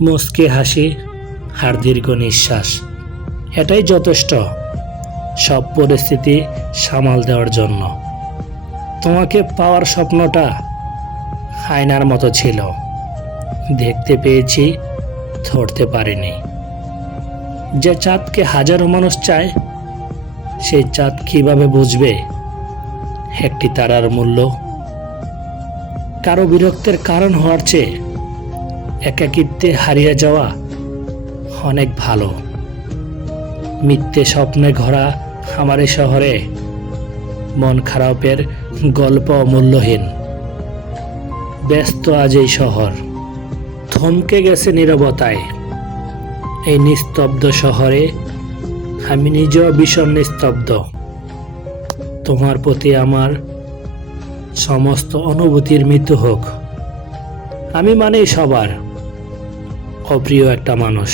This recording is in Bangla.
মুচকি হাসি আর দীর্ঘ নিঃশ্বাস, এটাই যথেষ্ট সব পরিস্থিতি সামাল দেওয়ার জন্য। তোমাকে পাওয়ার স্বপ্নটা আয়নার মতো ছিল, দেখতে পেয়েছি, ধরতে পারিনি। যে চাঁদকে হাজারো মানুষ চায়, সেই চাঁদ কিভাবে বুঝবে একটি তারার মূল্য? কারো বিরক্তের কারণ হওয়ার চেয়ে একাকিত্বে হারিয়ে যাওয়া অনেক ভালো। মিথ্যে স্বপ্নে ঘোরা আমার এই শহরে মন খারাপের গল্প অমূল্যহীন। ব্যস্ত আজ এই শহর, থমকে গেছে নীরবতায়। এই নিস্তব্ধ শহরে আমি নিজেও ভীষণ নিস্তব্ধ। তোমার প্রতি আমার সমস্ত অনুভূতির মৃত্যু হোক। আমি মানেই সবার অপ্রিয় একটা মানুষ।